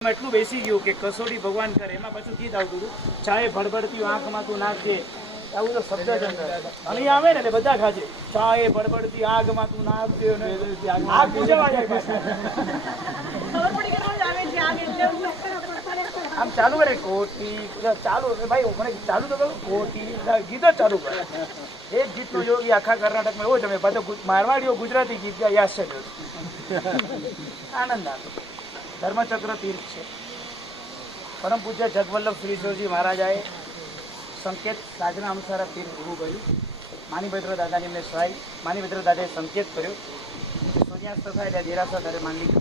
એટલું બેસી ગયું કે કસોટી ભગવાન કરે એમાં પાછું ગીત આવતું હતું, ચાય ભડબડતી આંખમાં તું નાખજે, આવું તો શબ્દ જ અંદર અહીં આવે ને એટલે બધા ખાજે, ચાય ભડબડતી આગમાં તું નાખજે, આગ બુજાવા જાય. આમ ચાલુ કરે કોટી ચાલુ, ભાઈ મને ચાલુ તો કરું કોટી ગીત જ ચાલુ કરે. એક ગીત નો યોગી આખા કર્ણાટકમાં એવો જમે, પાછો મારવાડીઓ ગુજરાતી ગીત ગાય, આશ્ચર્ય આનંદ આવે. ધર્મચક્ર તીર્થ છે. પરમ પૂજ્ય જગવલ્લભ શ્રીજી મહારાજાએ સંકેત સાધના અનુસાર તીર્થ ઊભું કર્યું. માનીભદ્ર દાદાની એમને સહાય, માનીભદ્ર દાદાએ સંકેત કર્યો. સૂર્યાસ્ત થાય એટલે દેરાસર ત્યારે માંડલિક,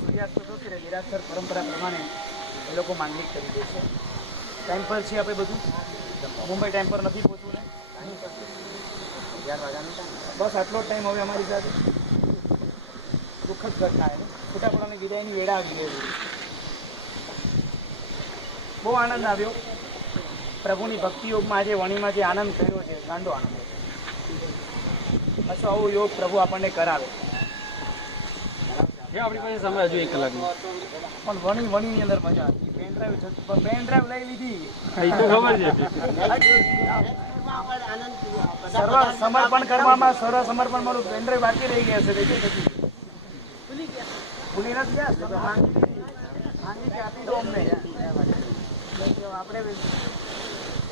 સૂર્યાસ્ત થશે એટલે દેરાસર પરંપરા પ્રમાણે એ લોકો માંડલિક કરી દે છે. ટાઈમ પર છીએ આપણે બધું, મુંબઈ ટાઈમ પર નથી પહોંચવું ને, 11 વાગ્યાનો બસ આટલો ટાઈમ હવે અમારી સાથે દુઃખદ ઘટના એને છૂટા પડવાની વિદાયની વેળા આવી ગઈ. બહુ આનંદ આવ્યો. પ્રભુની ભક્તિ યોગમાં આજે વણીમાં જે આનંદ થયો છે, ગાંડો આનંદ. પાછો આવો યોગ પ્રભુ આપણને કરાવે. આપણી પાસે સમય હજુ 1 કલાકનો, પણ વણીની અંદર મજા હતી. પેન ડ્રાઈવ લઈ લીધી, ખબર છે. સમર્પણ કરવામાં સમર્પણ મારું પેન ડ્રાઈવ બાકી રહી ગયા છે. ભૂલી નથી ગયા, તમે માંગી આપી દો અમને. આપણે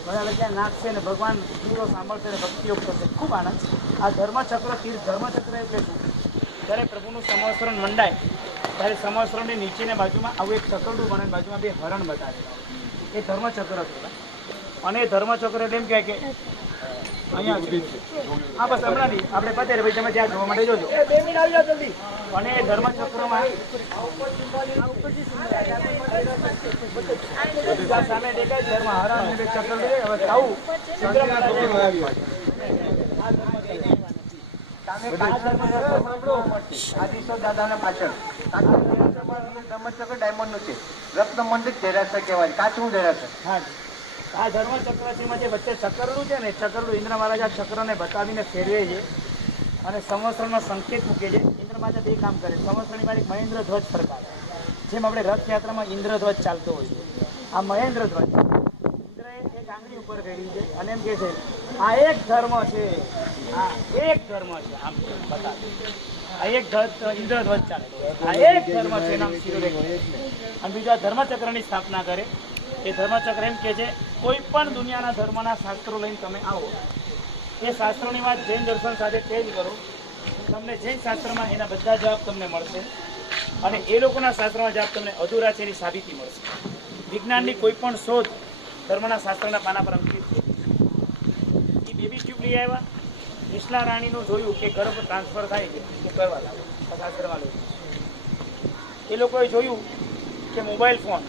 બધા ક્યાં નાખશે ને ભગવાન ગીતો સાંભળશે ને ભક્તિઓ કરશે. ખૂબ આનંદ. આ ધર્મચક્ર તીર્થ, ધર્મચક્ર એટલે શું? જ્યારે પ્રભુનું સમવસ્ત્રણ મંડાય ત્યારે સમવસ્ત્રણની નીચેની બાજુમાં આવું એક ચક્રડું બને, બાજુમાં 2 હરણ બતાવેલા, એ ધર્મચક્ર હતા. અને ધર્મચક્ર એટલે એમ કહે કે અહીંયા હા બસ હમણાં નહીં આપણે પતે ભાઈ, તમે ત્યાં જોવા માટે જોજો. 2 મિનિટ આવી જાઓ જલ્દી. અને ધર્મચક્રમાં સામે દેખાય ધર્મ હરણ ચક્ર હવે આવું દાદાના પાછળ ધર્મચક્ર ડાયમંડ નું છે, રત્ન મંડિત દેરાસર કહેવાય, કાચનું દેરાસર. હા, આ ધર્મચક્રથી જે વચ્ચે ચક્રડું છે ને, ચક્રડું ઇન્દ્ર મહારાજ આ ચક્રને બતાવીને ફેરવે છે અને સંવત્સરનો સંકેત મૂકે છે. ઇન્દ્ર મહારાજ 2 કામ કરે. સંવત્સરની મારી મહેન્દ્ર ધ્વજ ફરકાવે, જેમ આપણે રથયાત્રામાં ઇન્દ્રધ્વજ ચાલતો હોય છે, આ મહેન્દ્ર ધ્વજ ઇન્દ્રએ એક આંગળી ઉપર કરી છે અને એમ કે છે આ એક ધર્મ છે, આ એક ધર્મ છે. આમ બતાવે આ એક ઇન્દ્રધ્વજ ચાલે, આ એક ધર્મ છે, નામ શિરોલેખ. અને બીજા ધર્મચક્રની સ્થાપના કરે. એ ધર્મચક્ર એમ કે છે કોઈ પણ દુનિયાના ધર્મના શાસ્ત્રો લઈને તમે આવો, એ શાસ્ત્રોની વાત જૈન દર્શન સાથે તે જ કરો, તમને જૈન શાસ્ત્રમાં એના બધા જવાબ તમને મળશે. અને એ લોકોના શાસ્ત્રમાં જવાબ તમને અધૂરા છે એની સાબિતી મળશે. વિજ્ઞાનની કોઈ પણ શોધ ધર્મના શાસ્ત્રના પાના પર અંકિત છે. એ બેબી ટ્યુબ લઈ આવ્યા, નિષ્લા રાણીનું જોયું કે ગર્ભ ટ્રાન્સફર થાય છે, એ કરવા લાગે શાસ્ત્રમાં લોકો. એ લોકોએ જોયું કે મોબાઈલ ફોન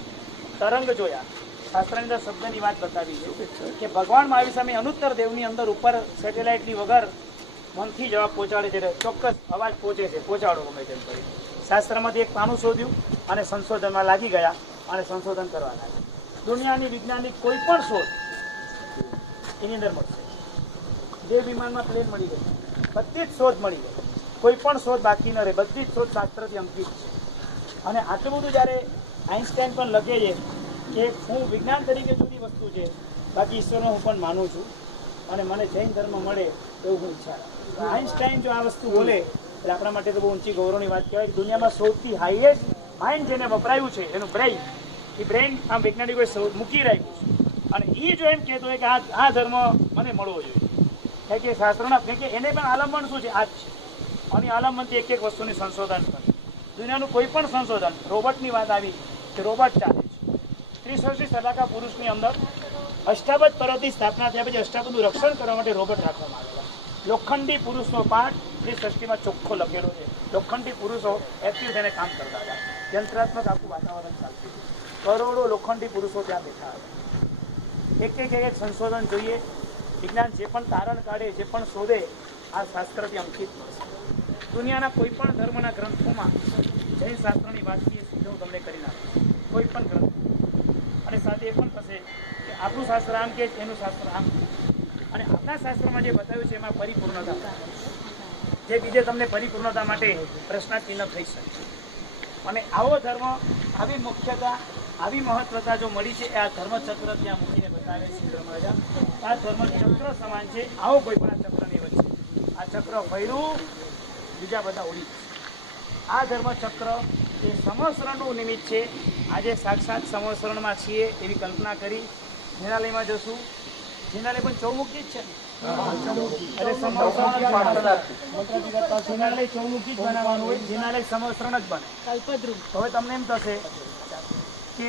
તરંગ જોયા, શાસ્ત્રની અંદર શબ્દની વાત બતાવી છે કે ભગવાન મહાવીર સ્વામી અનુત્તર દેવની અંદર ઉપર સેટેલાઇટની વગર મનથી જવાબ પહોંચાડે છે, ચોક્કસ અવાજ પહોંચે છે, પહોંચાડો ગમે તેમ કરી. શાસ્ત્રમાંથી એક પાનું શોધ્યું અને સંશોધનમાં લાગી ગયા અને સંશોધન કરવા લાગ્યા. દુનિયાની વિજ્ઞાનની કોઈ પણ શોધ એની અંદર મળશે. 2 વિમાનમાં પ્લેન મળી ગઈ, બધી જ શોધ મળી ગઈ, કોઈ પણ શોધ બાકી ન રહે, બધી જ શોધ શાસ્ત્રથી અંકિત છે. અને આટલું બધું જ્યારે આઈન્સ્ટાઈન પણ લખે છે કે હું વિજ્ઞાન તરીકે જુદી વસ્તુ છે, બાકી ઈશ્વરમાં હું પણ માનું છું અને મને જૈન ધર્મ મળે એવું હું ઈચ્છા. આઈન્સ્ટાઈન જો આ વસ્તુ બોલે એટલે આપણા માટે તો બહુ ઊંચી ગૌરવની વાત કહેવાય. દુનિયામાં સૌથી હાઈએસ્ટ માઇન્ડ જેને વપરાયું છે એનું બ્રેઇન, એ બ્રેઇન આમ વૈજ્ઞાનિકોએ મૂકી રાખ્યું છે. અને એ જો એમ કહેતો હોય કે આ ધર્મ મને મળવો જોઈએ, કારણ કે શાસ્ત્રોના, કારણ કે એને પણ આલંબન શું છે? આ જ છે. અને આલંબનથી એક વસ્તુની સંશોધન કરે. દુનિયાનું કોઈ પણ સંશોધન, રોબોટની વાત આવી કે રોબોટ ચાલે છે. 30 વર્ષની સલાકા પુરુષની અંદર અષ્ટાવધ પર્વતની સ્થાપના થયા પછી અષ્ટાવધનું રક્ષણ કરવા માટે રોબોટ રાખવામાં આવેલા. લોખંડી પુરુષનો પાઠ 30 ચોખ્ખો લખેલો છે. લોખંડી પુરુષો એક્ટિવ થઈને કામ કરતા હતા, યંત્રાત્મક આખું વાતાવરણ ચાલતું હતું. કરોડો લોખંડી પુરુષો ત્યાં બેઠા હતા. એક સંશોધન જોઈએ. વિજ્ઞાન જે પણ તારણ કાઢે, જે પણ શોધે, આ શાસ્ત્રથી અંકિત મળશે. દુનિયાના કોઈ પણ ધર્મના ગ્રંથોમાં જૈન શાસ્ત્રની વાત સીધો તમને કરી નાખે, કોઈ પણ ગ્રંથ. અને સાથે એ પણ થશે કે આપણું શાસ્ત્ર આમ કે એનું શાસ્ત્ર આમ, અને આપણા શાસ્ત્રમાં જે બતાવ્યું છે એમાં પરિપૂર્ણતા, જે બીજે તમને પરિપૂર્ણતા માટે પ્રશ્નાચિહ્ન થઈ શકે. અને આવો ધર્મ, આવી મુખ્યતા, આવી મહત્વતા જો મળી છે એ આ ધર્મચક્ર ત્યાં મૂકીને બતાવે છે ઇન્દ્ર મહારાજા. આ ધર્મચક્ર સમાન છે. આવો કોઈ પણ આ ચક્રની વચ્ચે આ ચક્ર ફર્યું, બીજા બધા ઉડી જશે. આ ધર્મચક્ર એ સંવત્સરણનું નિમિત્ત છે. આજે સાક્ષાત સંવત્સરણમાં છીએ એવી કલ્પના કરી જિનાલયમાં જશું. જિનાલય પણ ચૌમુખી જ છે ને, એટલે જિનાલય ચૌમુખી જ બનાવવાનું હોય. જિનાલય સંવત્સરણ જ બને. હવે તમને એમ થશે કે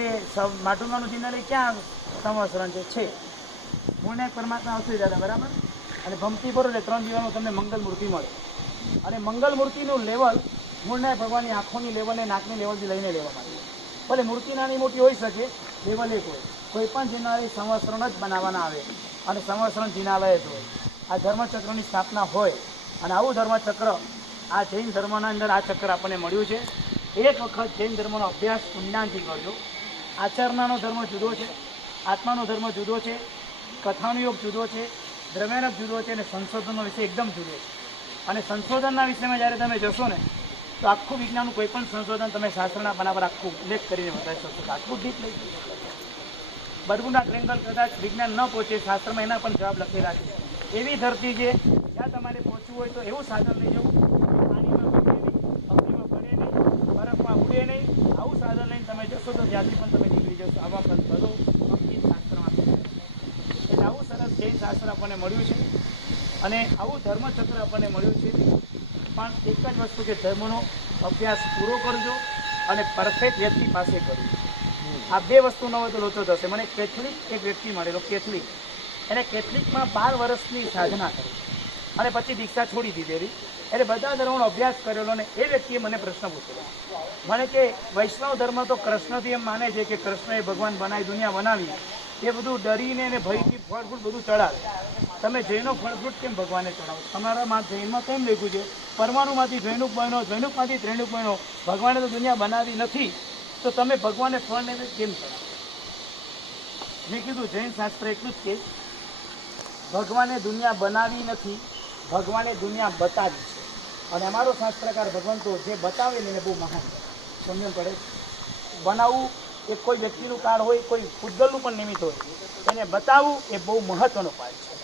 માટુંગાનું જિનાલય ક્યાં સંવત્સરણ છે? મૂળનાયક પરમાત્મા આવશે દાદા, બરાબર? અને ભમતી ભરો એટલે 3 દિવસમાં તમને મંગલ મૂર્તિ મળે. અને મંગલ મૂર્તિનું લેવલ મૂળનાયક ભગવાનની આંખોની લેવલ, નાકની લેવલથી લઈને લેવામાં આવે. ભલે મૂર્તિ નાની મોટી હોઈ શકે, લેવલ એક હોય. કોઈ પણ જિનાલય સંવત્સરણ જ બનાવવાના આવે અને સંવત્સરણ જિનાલય જ હોય. આ ધર્મચક્રની સ્થાપના હોય અને આવું ધર્મચક્ર આ જૈન ધર્મના અંદર આ ચક્ર આપણને મળ્યું છે. એક વખત જૈન ધર્મનો અભ્યાસ પુણ્યાંથી કરજો. આચરણાનો ધર્મ જુદો છે, આત્માનો ધર્મ જુદો છે, કથાનો યોગ જુદો છે, દ્રવ્યાનક જુદો છે અને સંશોધનનો વિષય એકદમ જુદો છે. અને સંશોધનના વિષયમાં જ્યારે તમે જશો ને તો આખું વિજ્ઞાનનું કોઈ પણ સંશોધન તમે શાસ્ત્રના પાના પર આખું ઉલ્લેખ કરીને બતાવી શકશો કે આટલું ડીપ લઈ જશે. બર્મુડા ટ્રેંગલ કદાચ વિજ્ઞાન ન પહોંચે, શાસ્ત્રમાં એના પણ જવાબ લખેલા છે. એવી ધરતી છે જ્યાં તમારે પહોંચવું હોય તો એવું સાધન લઈ જવું, પાણીમાં ઉડે નહીં, અગ્નિમાં પડે નહીં, બરફમાં ઉડે નહીં. આવું સાધન લઈને તમે જશો તો ત્યાંથી પણ તમે નીકળી જશો. આવા બધો ભક્તિ શાસ્ત્રમાં એટલે આવું સરસ જૈન શાસ્ત્ર આપણને મળ્યું છે અને આવું ધર્મચક્ર આપણને મળ્યું છે. પણ એક જ વસ્તુ કે ધર્મનો અભ્યાસ પૂરો કરજો અને પરફેક્ટ વ્યક્તિ પાસે કરજો. આ બે વસ્તુ ન હોય તો લોચો થશે. મને કેથલિક એક વ્યક્તિ મળેલો, કેથલિક. એને કેથલિકમાં 12 વર્ષની સાધના કરી અને પછી દીક્ષા છોડી દીધેલી. એટલે બધા ધર્મોનો અભ્યાસ કરેલો અને એ વ્યક્તિએ મને પ્રશ્ન પૂછેલો. મને કે વૈષ્ણવ ધર્મ તો કૃષ્ણથી એમ માને છે કે કૃષ્ણએ ભગવાન બનાવી, દુનિયા બનાવી, એ બધું ડરીને અને ભયથી ફળફ્રૂટ બધું ચડાવે. તમે જૈનો ફળફ્રૂટ કેમ ભગવાનને ચડાવો? તમારામાં જૈનમાં કેમ લખ્યું છે પરમાણુમાંથી જૈનુક બન્યો, જૈનુકમાંથી ત્રેણુક બન્યો, ભગવાને તો દુનિયા બનાવી નથી, તો તમે ભગવાનને ફળને કેમ ચડાવો? મેં કીધું જૈન શાસ્ત્ર એટલું જ કે ભગવાને દુનિયા બનાવી નથી, ભગવાને દુનિયા બતાવી છે. અને અમારો શાસ્ત્રકાર ભગવંતો જે બતાવે ને એને બહુ મહાન સમજણ પડે. બનાવવું એ કોઈ વ્યક્તિનું કાળ હોય, કોઈ પૂતગલનું પણ નિમિત્ત હોય, એને બતાવવું એ બહુ મહત્વનો પાઠ છે.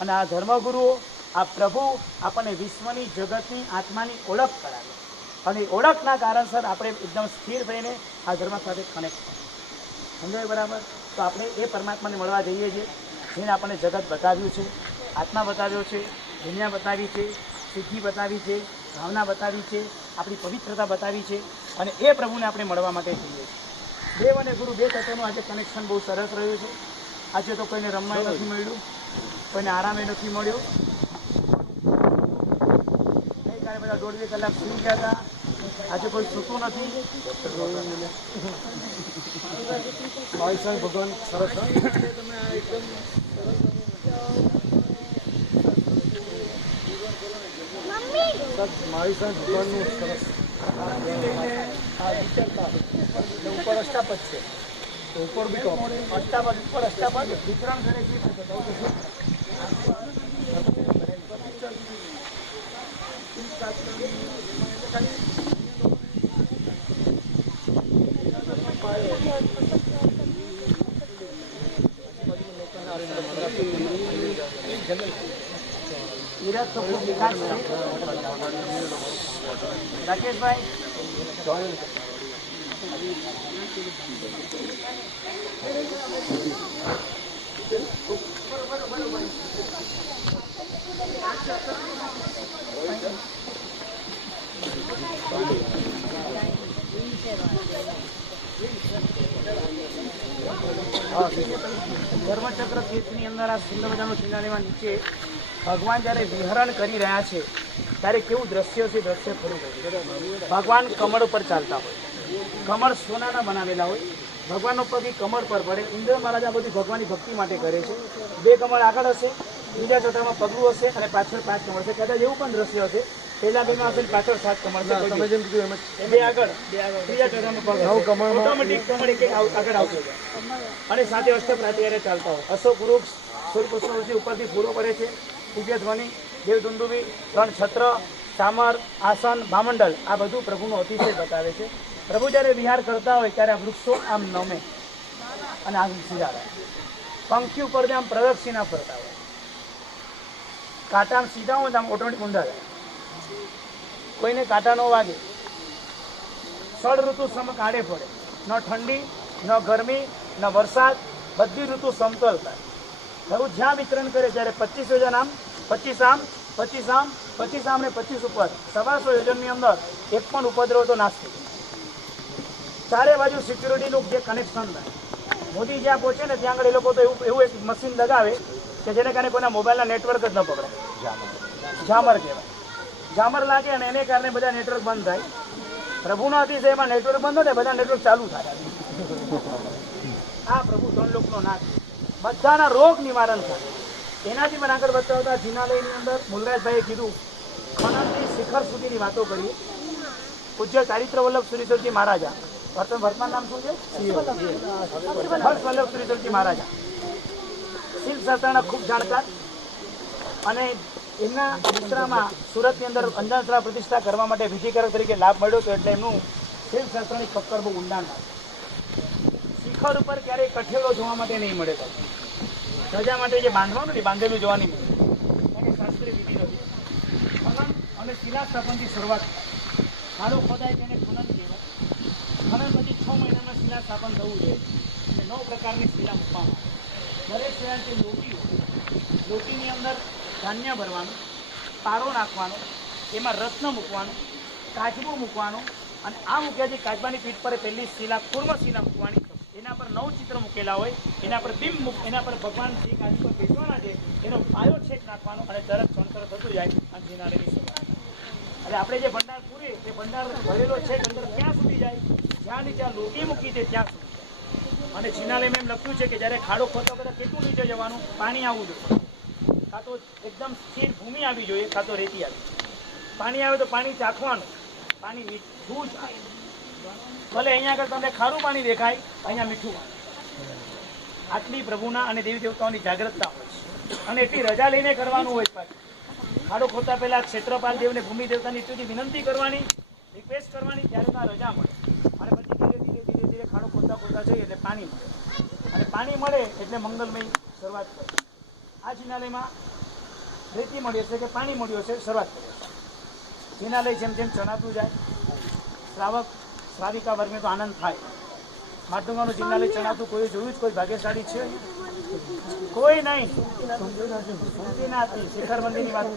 અને આ ધર્મગુરુઓ, આ પ્રભુ આપણને વિશ્વની, જગતની, આત્માની ઓળખ કરાવે અને ઓળખના કારણસર આપણે એકદમ સ્થિર થઈને આ ધર્મ સાથે કનેક્ટ થાય. સમજાય બરાબર? તો આપણે એ પરમાત્માને મળવા જઈએ છીએ જેને આપણને જગત બતાવ્યું છે, આત્મા બતાવ્યો છે, દુનિયા બતાવી છે, સિદ્ધિ બતાવી છે, ભાવના બતાવી છે, આપણી પવિત્રતા બતાવી છે અને એ પ્રભુને આપણે મળવા માટે જઈએ છીએ. દેવ અને ગુરુ બે તત્વોનું આજે કનેક્શન બહુ સરસ રહ્યું છે. આજે તો કોઈને રમવાય નથી મળ્યું, કોઈને આરામે નથી મળ્યો. ગઈકાલે બધા 1.5 કલાક સુઈ ગયા હતા, આજે કોઈ સૂતું નથી. ભગવાન સરસ મારી સાહેબ ભગવાનનું સરસ વિચારતા ઉપર અષ્ટાપદ છે, ઉપર બી અષ્ટાપદ, ઉપર અષ્ટાપદ વિતરણ કરે છે. રાકેશભાઈ ધર્મચક્ર તીર્થની અંદર આ સુંદર મજાનું શિલાલેખમાં નીચે ભગવાન જ્યારે વિહરણ કરી રહ્યા છે ત્યારે કેવું દ્રશ્ય છે, દ્રશ્ય ખરું ભગવાન કમળ ઉપર ચાલતા હોય, કમળ સોનાના બનાવેલા હોય, ભગવાનનો પગ કમળ પર પડે. ઇન્દ્ર મહારાજ આ બધી ભગવાનની ભક્તિ માટે કરે છે. 2 કમળ આગળ હશે, બીજા ચોટામાં પગલું હશે અને પાછળ 5 કમળ છે. કદાચ એવું પણ દ્રશ્ય હશે, પહેલા બેમાં હશે પાછળ 7 કમળ છે. તમે જેમ કીધું એમ જ 2 આગળ, ત્રીજા ચોટામાં પગ, ઓટોમેટિક કમળ એક આગળ આવશે અને સાથે અષ્ટપ્રાત્યારે ચાલતા હોય. અશોક વૃક્ષ, સૂર્યપુષ્પ ઉપરથી ફૂલો પડે છે, દિવ્ય ધ્વનિ, દેવદુંદુભી, 3 છત્ર, ચામર, આસન, ભામંડલ, આ બધું પ્રભુનું અતિશય બતાવે છે. પ્રભુ જ્યારે વિહાર કરતા હોય ત્યારે આ વૃક્ષો આમ નમે અને આમ સીધા રહે. પંખી ઉપર આમ પ્રદક્ષિણા ફરતા હોય. કાંટા આમ સીધા હોય તો આમ ઓટોમેટિક ઊંધા જાય. કોઈને કાંટા ન વાગે. ષડ ઋતુ સમ કાઢે પડે. ન ઠંડી, ન ગરમી, ન વરસાદ, બધી ઋતુ સમતલ થાય. પ્રભુ જ્યાં વિતરણ કરે ત્યારે 25 યોજન આમ, 25 આમ, 25 આમ, 25 આમ ને 25 ઉપર 125 યોજનની અંદર એક પણ ઉપદ્રવ તો નાશ થઈ જાય. ચારે બાજુ સિક્યુરિટીનું જે કનેક્શન થાય. મોદી જ્યાં પહોંચે ને ત્યાં આગળ એ લોકો તો એવું એક મશીન લગાવે કે જેને કારણે કોઈના મોબાઈલના નેટવર્ક જ ન પકડે. ઝામર કહેવાય. ઝામર લાગે અને એને કારણે બધા નેટવર્ક બંધ થાય. પ્રભુના અતિશયમાં નેટવર્ક બંધ થાય, બધા નેટવર્ક ચાલુ થાય. આ પ્રભુ ત્રણ લોકનો નાથ, બધાના રોગ નિવારણ થાય. એનાથી મને આગળ વધતા હતા જિનાલયની અંદર મુલરાજભાઈએ કીધું ખનનથી શિખર સુધીની વાતો કરીએ. પૂજ્ય ચારિત્ર વલ્લભ સુરેશ્વરજી મહારાજા, વર્તમાન નામ શું છે? હર્ષ વલ્લભ સુરેશ્વરજી મહારાજા શિલ્પ શાસ્ત્રના ખૂબ જાણકાર, અને એમના મિશ્રામાં સુરતની અંદર અંજનસરા પ્રતિષ્ઠા કરવા માટે વિધિકર તરીકે લાભ મળ્યો હતો. એટલે એમનું શિલ્પ શાસ્ત્રની પકડ બહુ ઊંડાણ. શિખર ઉપર ક્યારેય કઠેલો જોવા માટે નહીં મળે. પ્રજા માટે જે બાંધવાનું ને બાંધેલું જોવાની મળે. શાસ્ત્રીય વિધિ નથી. ખનન અને શિલા સ્થાપનથી શરૂઆત. ખાડો ખોદાય તેને ખનન કહેવાય. ખનન પછી 6 મહિનામાં શિલા સ્થાપન થવું જોઈએ. અને 9 પ્રકારની શિલા મૂકવામાં આવે. દરેક શિલાથી લોટી હોય. લોટીની અંદર ધાન્ય ભરવાનું, પારો નાખવાનો, એમાં રત્ન મૂકવાનું, કાચબો મૂકવાનો, અને આ મૂક્યાથી કાચબાની પીઠ પર પહેલી શિલા કુર્મ શિલા મૂકવાની. એના પર 9 ચિત્ર મૂકેલા હોય. એના પર બિંબ, એના પર ભગવાન જે કાચ પર બેસવાના છે એનો પાયો છેક નાખવાનો અને તરત સંતર થતું જાય અને જિનાલયની સેવા. એટલે આપણે જે ભંડાર પૂરે એ ભંડાર ભરેલો છે અંદર ક્યાં સુધી જાય? જ્યાં નીચે લોટી મૂકી છે ત્યાં સુધી. અને જિનાલયમાં એમ લખ્યું છે કે જ્યારે ખાડો ખોદતા બધા કેટલું નીચે જવાનું? પાણી આવવું જોઈએ. કાં તો એકદમ સ્થિર ભૂમિ આવી જોઈએ, કાં તો રેતી આવી. પાણી આવે તો પાણી ચાખવાનું, પાણી મીઠું જ આવે. ભલે અહીંયા આગળ તમને ખારું પાણી દેખાય, અહીંયા મીઠું પાણી. આટલી પ્રભુના અને દેવી દેવતાઓની જાગૃતતા હોય છે. અને એટલી રજા લઈને કરવાનું હોય છે. ખાડો ખોદતા પહેલા ક્ષેત્રપાલ દેવને ભૂમિ દેવતાની એટલી વિનંતી કરવાની, રિક્વેસ્ટ કરવાની, ત્યારે ત્યાં રજા મળે. અને પછી ધીરે ધીરે ખાડો ખોદતા જઈએ એટલે પાણી મળે. અને પાણી મળે એટલે મંગલમય શરૂઆત કરે. આ જિનાલયમાં રેતી મળ્યું હશે કે પાણી મળ્યું હશે, શરૂઆત કરી. જિનાલય જેમ જેમ ચણાતું જાય, શ્રાવિકા વર્ગને તો આનંદ થાય. માટુંગાનું જિનાલય ચણાતું કોઈ જોયું જ? કોઈ ભાગ્યશાળી છે? કોઈ નહીં. શિખર મંદિરની વાત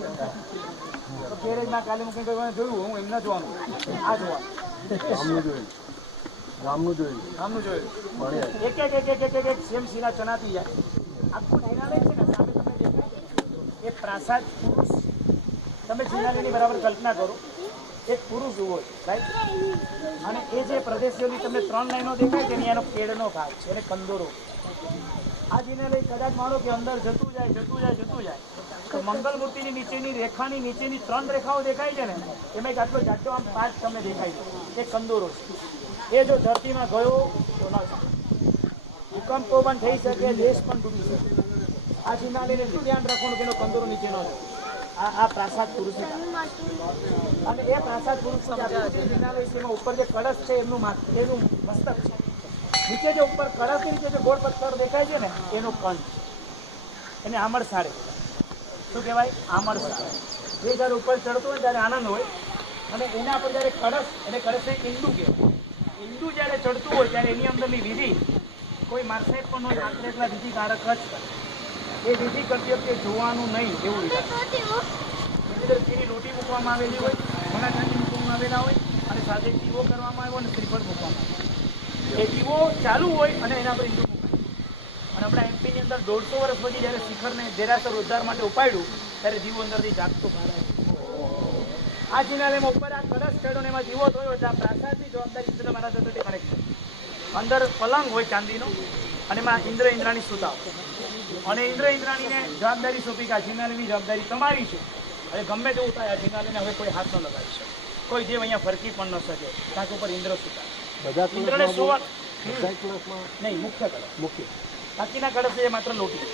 તો ગેરેજમાં કાલે મૂકીને જોયું, હું એમ ન જોવાનું, આ જોવાનું. ગામનું જોયું. એક સેમ શિલા ચણાતી જાય. આખું જિનાલય છે ને સામે તમને દેખાય એ પ્રાસાદ પુરુષ. તમે જિનાલયની બરાબર કલ્પના કરો, એક પુરુષ ઉભો છે, રાઈટ? અને એ જે પ્રદેશીઓની તમને 3 લાઈનો દેખાય છે ને એનો કેળનો ભાગ છે, એને કંદોરો. આ જિનાલય કદાચ માનો કે અંદર જતું જાય તો મંગલ મૂર્તિની નીચેની રેખાની નીચેની 3 રેખાઓ દેખાય છે ને, એમાં એક આટલો જાટો આમ 5 તમને દેખાય છે, એ કંદોરો છે. એ જો ધરતીમાં ગયો તો ન ચાલે. ભૂકંપો પણ થઈ શકે, દેશ પણ ડૂબી શકે. આ જિનાલયને ધ્યાન રાખવાનું કે એનો કંદોરો નીચે ન જાય. આ પ્રાસાદ પુરુષ અને એ પ્રાસાદ પુરુષ જિનાલય છે એમાં ઉપર જે કળશ છે એનું મસ્તક છે. નીચે જે ઉપર કળશની નીચે જે ગોળ પથ્થર દેખાય છે ને એનો કંઠ, એને આમળસાળે. શું કહેવાય? આમળસાળે. જે જ્યારે ઉપર ચડતો હોય ત્યારે આનંદ હોય, અને એના પર જ્યારે કળશ, એટલે કળશને ઈંડું કહેવાય. ઈંડું જ્યારે ચડતું હોય ત્યારે એની અંદરની વિધિ કોઈ માર્કેટ પણ હોય, માત્ર એટલા વિધિકારક જ કરે. એ વિધિ કરતી વખતે જોવાનું નહીં એવું વિધાન. એની અંદર ઘીની રોટી મૂકવામાં આવેલી હોય, ઘણા ચાંદી મૂકવામાં આવેલા હોય, અને સાથે દીવો કરવામાં આવ્યો અને શ્રીફળ મૂકવામાં આવ્યો. એ દીવો ચાલુ હોય અને એના પર ઈંડું મૂકાય. અને આપણા એમપીની અંદર 150 વર્ષ પછી જ્યારે શિખરને દેરાસર ઉદ્ધાર માટે ઉપાડ્યું ત્યારે દીવો અંદરથી જાગતો બહાર આવ્યો. આ જિનાલયમાં ઉપર આ કળશ ચડ્યો ને એમાં દીવો થયો એટલે આ પ્રાસાદની જવાબદારી ઇન્દ્ર મહારાજ હતો તે કનેક્ટ. અંદર પલંગ હોય ચાંદીનો, અને એમાં ઇન્દ્ર ઇન્દ્રાણી સુતા હોય. અને ઇન્દ્ર ઇન્દ્રાણીને જવાબદારી સોંપી કે આ જિનાલયની જવાબદારી તમારી છે. હવે ગમે તેવું થાય આ જિનાલયને હવે કોઈ હાથ ન લગાવી શકે. કોઈ જેવ અહીંયા ફરકી પણ ન શકે. કાંક ઉપર ઇન્દ્ર સુતા. ઇન્દ્રને સુવા નહીં, મુખ્ય કલર. બાકીના કળશ છે એ માત્ર લોટી.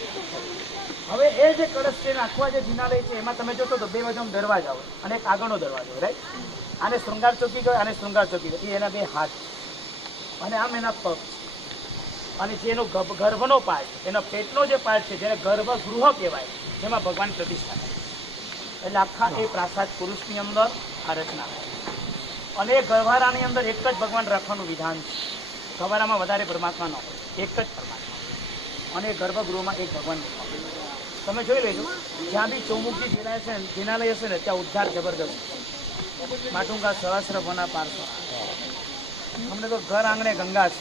હવે એ જે કળશ છે આખવા જે જિનાલય છે એમાં તમે જોશો તો બે બાજુ દરવાજા હોય અને એક આગળનો દરવાજો હોય, રાઈટ? આને શૃંગાર ચોકી કહે, આને શૃંગાર ચોકી કહે. એ એના બે હાથ અને આમ એના પગ અને જે એનો ગર્ભનો પાર્ટ, એનો પેટનો જે પાર્ટ છે જેને ગર્ભગૃહ કહેવાય, જેમાં ભગવાન પ્રતિષ્ઠા થાય. એટલે આખા એ પ્રાસાદ પુરુષની અંદર આ રચના અને એ ગરવારાની અંદર એક જ ભગવાન રાખવાનું વિધાન છે. ગરવારામાં વધારે પરમાત્મા ન હોય, એક જ પરમાત્મા અને એ ગર્ભગૃહમાં એક ભગવાન. તમે જોઈ લેજો જ્યાં બી ચૌમુખી જિનાલય હશે ને ત્યાં ઉદ્ધાર જબરદસ્ત. માટુંગા સહસ્ર વના પારસો. અમને તો ઘર આંગણે ગંગા છે,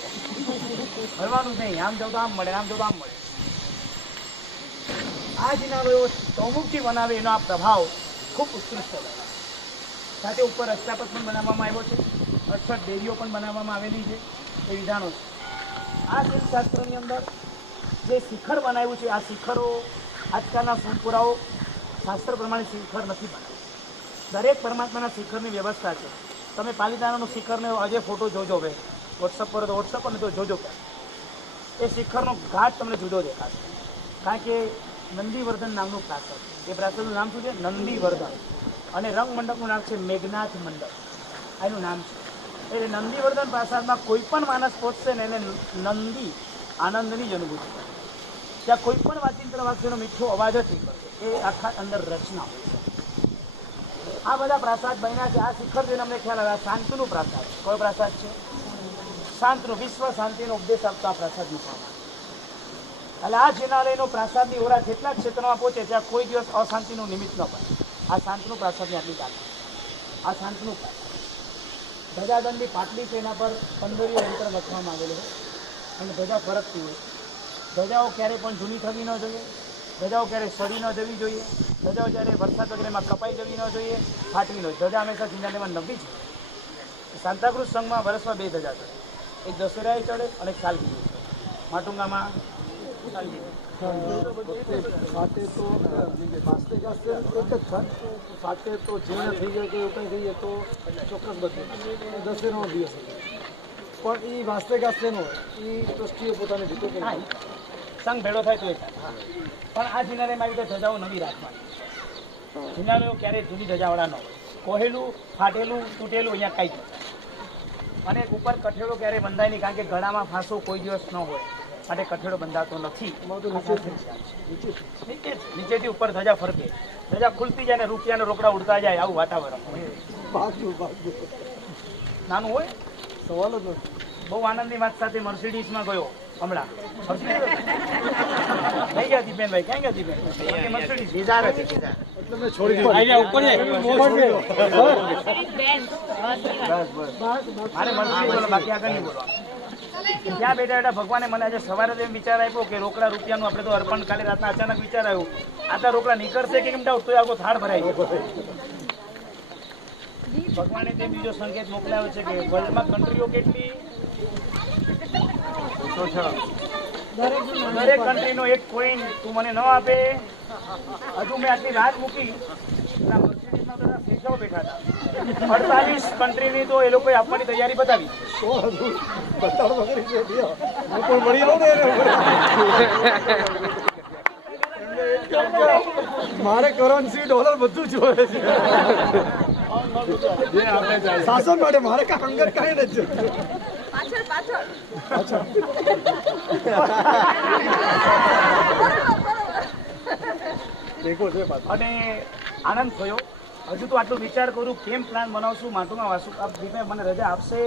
ફરવાનું નહીં. આમ જાવ તો આમ મળે, આમ જાવ તો આમ મળે. આ જિનાલયો ચૌમુખથી બનાવે એનો આ પ્રભાવ ખૂબ ઉત્કૃષ્ટ છે. સાથે ઉપર અષ્ટાપદ પણ બનાવવામાં આવ્યો છે, 68 દેવીઓ પણ બનાવવામાં આવેલી છે. એ વિધાનો છે. આ શિલ્પશાસ્ત્રની અંદર જે શિખર બનાવ્યું છે, આ શિખરો આજકાલના ફૂલપુરાઓ શાસ્ત્ર પ્રમાણે શિખર નથી બનાવ્યું. દરેક પરમાત્માના શિખરની વ્યવસ્થા છે. તમે પાલિતાણાનું શિખરને આજે ફોટો જોજો હવે વોટ્સઅપ પર, તો વોટ્સઅપ પર તો જોજો કે એ શિખરનો ઘાટ તમને જુદો દેખાશે. કારણ કે નંદીવર્ધન નામનું પ્રાસાદ, એ પ્રાસાદનું નામ શું છે? નંદીવર્ધન. અને રંગ મંડપનું નામ છે મેઘનાથ મંડપ, એનું નામ છે. એટલે નંદીવર્ધન પ્રાસાદમાં કોઈ પણ માણસ પહોંચશે ને એને નંદી આનંદની જ અનુભૂતિ થાય. ત્યાં કોઈ પણ વાચિંત્ર વાક્યનો મીઠો અવાજ જ નહીં કરશે. એ આખા અંદર રચના હોય છે. આ બધા પ્રાસાદ બન્યા છે. આ શિખર જોઈને અમને ખ્યાલ આવે, આ શાંતિનું પ્રાસાદ. કયો પ્રાસાદ છે? શાંતિનું, વિશ્વ શાંતિનો ઉપદેશ આપતો આ પ્રાસાદનું પ્રમાણ. એટલે આ જિનાલયનો પ્રાસાદની ઓરા જેટલા ક્ષેત્રમાં પહોંચે ત્યાં કોઈ દિવસ અશાંતિનું નિમિત્ત ન પડે. આ શાંતિનું પ્રાસાદની આટલી તાકાત. આ શાંતિનું પ્રાસાદ. ધજાદંડની પાટલી છે, એના પર 15 યંત્ર લખવામાં આવેલું હોય અને ધજા ફરકતી હોય. ધજાઓ ક્યારેય પણ જૂની થવી ન જોઈએ, ધજાઓ ક્યારેય સડી ન જવી જોઈએ, ધજાઓ જ્યારે વરસાદ વગેરેમાં કપાઈ જવી ન જોઈએ, ફાટવી ન જોઈએ. ધજા હંમેશા જિનાલયમાં નવી છે. સાંતાક્રુઝ સંઘમાં વર્ષમાં 2 ધજા ચડે, એક દશેરાએ ચડે અને એક સાલગીરી ચડે. માટુંગામાં સાથે તો વાસ્તે ગાસ્તે એક જ થાય. સાથે તો જીર્ણ થઈ ગયો કે એવું કંઈ કહીએ તો ચોક્કસ બધું દશેરાનો દિવસ પણ એ વાસ્તે ગાસ્તેનો હોય, એ ટ્રસ્ટીઓ પોતાની રીતે સંઘ ભેળો થાય તો એ થાય. પણ આ જિનાલયમાં આવી રીતે ધજાઓ નવી રાખવાની. જિનાલયો ક્યારેય જૂની ધજાવાળા ન હોય. કોહેલું, ફાટેલું, તૂટેલું અહીંયા કાંઈ જ નથી. અને ઉપર કઠેડો ક્યારેય બંધાય નહીં, કારણ કે ગળામાં ફાંસો કોઈ દિવસ ન હોય માટે કઠેડો બંધાતો નથી. નીચેથી ઉપર ધજા ફરકે, ધજા ખુલતી જાય ને રૂપિયાના રોકડા ઉડતા જાય, આવું વાતાવરણ નાનું હોય. સવાલ જ નથી. બહુ આનંદની વાત સાથે મર્સિડીઝમાં ગયો હમણાં. કઈ ગયા દીપેનભાઈ? ક્યાં ગયા દીપેનભાઈ? મર્સિડીઝ વિચાર છે એટલે મેં છોડી દીધું. મારે મર્સિડીઝ બોલો, બાકી આગળ નહીં બોલવાનું. ત્યાં બેઠા બેઠા ભગવાને મને આજે સવારે એમ વિચાર આપ્યો કે રોકડા રૂપિયાનું આપણે તો અર્પણ, કાલે રાતના અચાનક વિચાર આવ્યું આટલા રોકડા નીકળશે કે કેમ ડાઉટ, તો આખો થાળ ભરાઈ ગયો. ભગવાને તે બીજો સંકેત મોકલાયો છે કે વર્લ્ડમાં કન્ટ્રીઓ કેટલી? દરેક કન્ટ્રીનો એક કોઈન તું મને ન આપે. હજુ મેં આટલી રાત મૂકી, બેઠા હતા 48 કન્ટ્રીની, તો એ લોકોએ આપવાની તૈયારી બતાવી. મારે કરન્સી ડોલર બધું જોઈએ છે શાસન માટે. મારે કાંઈ અંગત કાંઈ નથી અને આનંદ થયો. હજુ તો આટલું વિચાર કરું કેમ પ્લાન બનાવશું, માટુંમાં વાસુ દીપે મને રજા આપશે,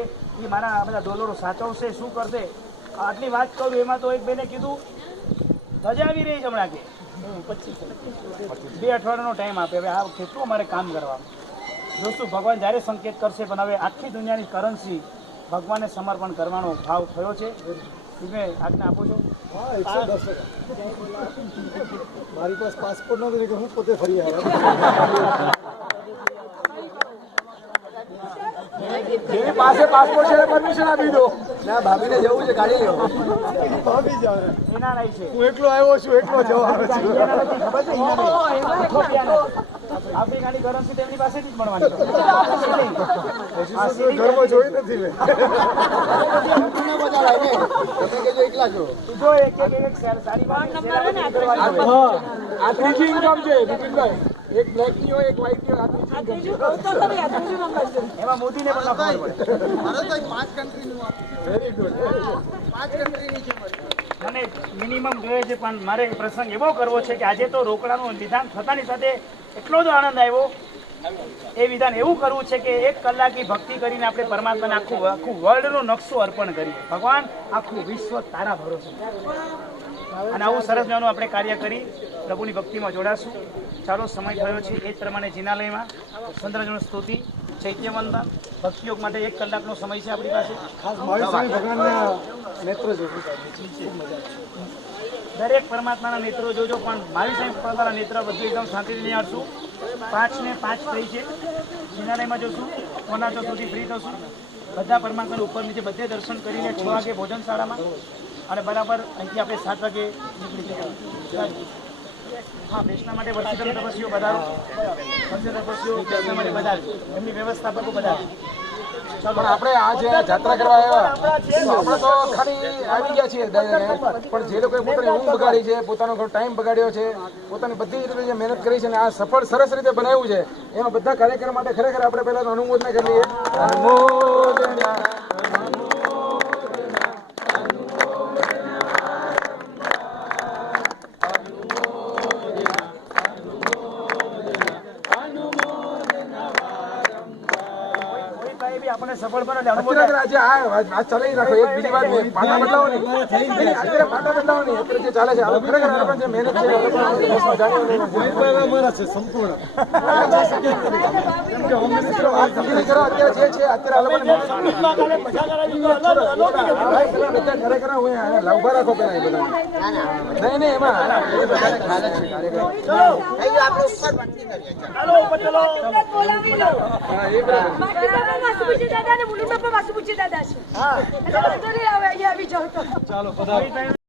એ મારા આ બધા ડોલરો સાચવશે, શું કરશે. આટલી વાત કરું એમાં તો એક બેને કીધું રજા આવી રહી છે હમણાં કે 2 અઠવાડિયાનો ટાઈમ આપે. હવે આ કેટલું અમારે કામ કરવાનું. જોશું ભગવાન જ્યારે સંકેત કરશે, પણ હવે આખી દુનિયાની કરન્સી ભગવાનને સમર્પણ કરવાનો ભાવ થયો છે. તમે આજ્ઞા આપો છો? હા, 110%. મારી પાસે પાસપોર્ટ નથી કે હું પોતે ફરી આવ્યો. જેની પાસે પાસપોર્ટ છે પરમિશન આપી દો. ના, ભાભીને જવું છે, ગાડી લેવો. ભાભી જાવ. એના નહીં છે. હું એકલો આવ્યો છું, એકલો જવાનો છું. ખબર છે આફ્રિકાની કરન્સી તેમની પાસેથી જ મળવાની ઘરમાં જોઈ નથી મેં. તું જો એક સારી આ ત્રીજી ઇન્કમ છે બિપિનભાઈ, એક બ્લેક ની હોય એક વ્હાઈટ ની હોય, આ ત્રીજી ઇન્કમ છે. એમાં મોદીને પણ ખબર પડે. મને મિનિમમ જોઈએ છે, પણ મારે એક પ્રસંગ એવો કરવો છે કે આજે તો રોકડાનું વિધાન થતાની સાથે એટલો જ આનંદ આવ્યો. એ વિધાન એવું કરવું છે કે 1 કલાકની ભક્તિ કરીને આપણે પરમાત્માને આખું વર્લ્ડનો નકશો અર્પણ કરીએ. ભગવાન આખું વિશ્વ તારા ભરોસે. અને આવું સરસ મજાનું આપણે કાર્ય કરી પ્રભુની ભક્તિમાં જોડાશું. ચાલો, સમય થયો છે એ જ પ્રમાણે જિનાલયમાં સુંદરજન સ્તુતિ, ચૈત્ય વંદન, ભક્તિયોગ માટે 1 કલાકનો સમય છે આપણી પાસે. ખાસ મહાવીર સ્વામી ભગવાનના નેત્ર જોવું. દરેક પરમાત્માના નેત્રો જોજો, પણ મારી સાહેબ પોતાના નેત્ર બધું એકદમ શાંતિથી નિહાળશું. 5 ને 5 થઈ છે. જિનાલયમાં જોશું, 9 સુધી ફ્રી થશું. બધા પરમાત્માના ઉપર નીચે બધે દર્શન કરીને 6 વાગે ભોજનશાળામાં અને બરાબર અહીંથી આપણે 7 વાગે નીકળી જઈએ. હા, બેસના માટે વર્ષી તપસ્વીઓ વધારો, વર્ષી તપસ્વીઓ બેસના માટે વધારે, એમની વ્યવસ્થાપકો વધારે. પણ આપણે આ જે જાત્રા કરવા આવ્યા તો આપણે તો ખાલી આવી ગયા છીએ દાદાને, પણ જે લોકોએ પોતાની ઊંઘ બગાડી છે, પોતાનો ઘણો ટાઈમ બગાડ્યો છે, પોતાની બધી રીતે જે મહેનત કરી છે અને આ સફળ સરસ રીતે બનાવ્યું છે, એમાં બધા કાર્યક્રમ માટે ખરેખર આપણે પહેલા તો અનુમોદના કરી લઈએ. અનુમોદના. આપણને સફળ બનાવે અત્યારે આજે આ ચાલે રાખો. એક બીજી વાત નહીં, પાટા બદલાવો નહીં. અત્યારે પાટા બદલાવો નહીં. અત્યારે જે ચાલે છે આ ખરેખર આ પણ જે મહેનત છે અમારા છે સંપૂર્ણ. અત્યારે જે છે અત્યારે ખરેખર હું ઉભા રાખો પેલા એ બધા નહીં નહીં એમાં દાદા ને મુલુંડ બાપા વાસુ પૂછે દાદા છે. હા, એટલે વાંધો નહીં આવે, અહીંયા આવી જાવ તો. ચાલો બધા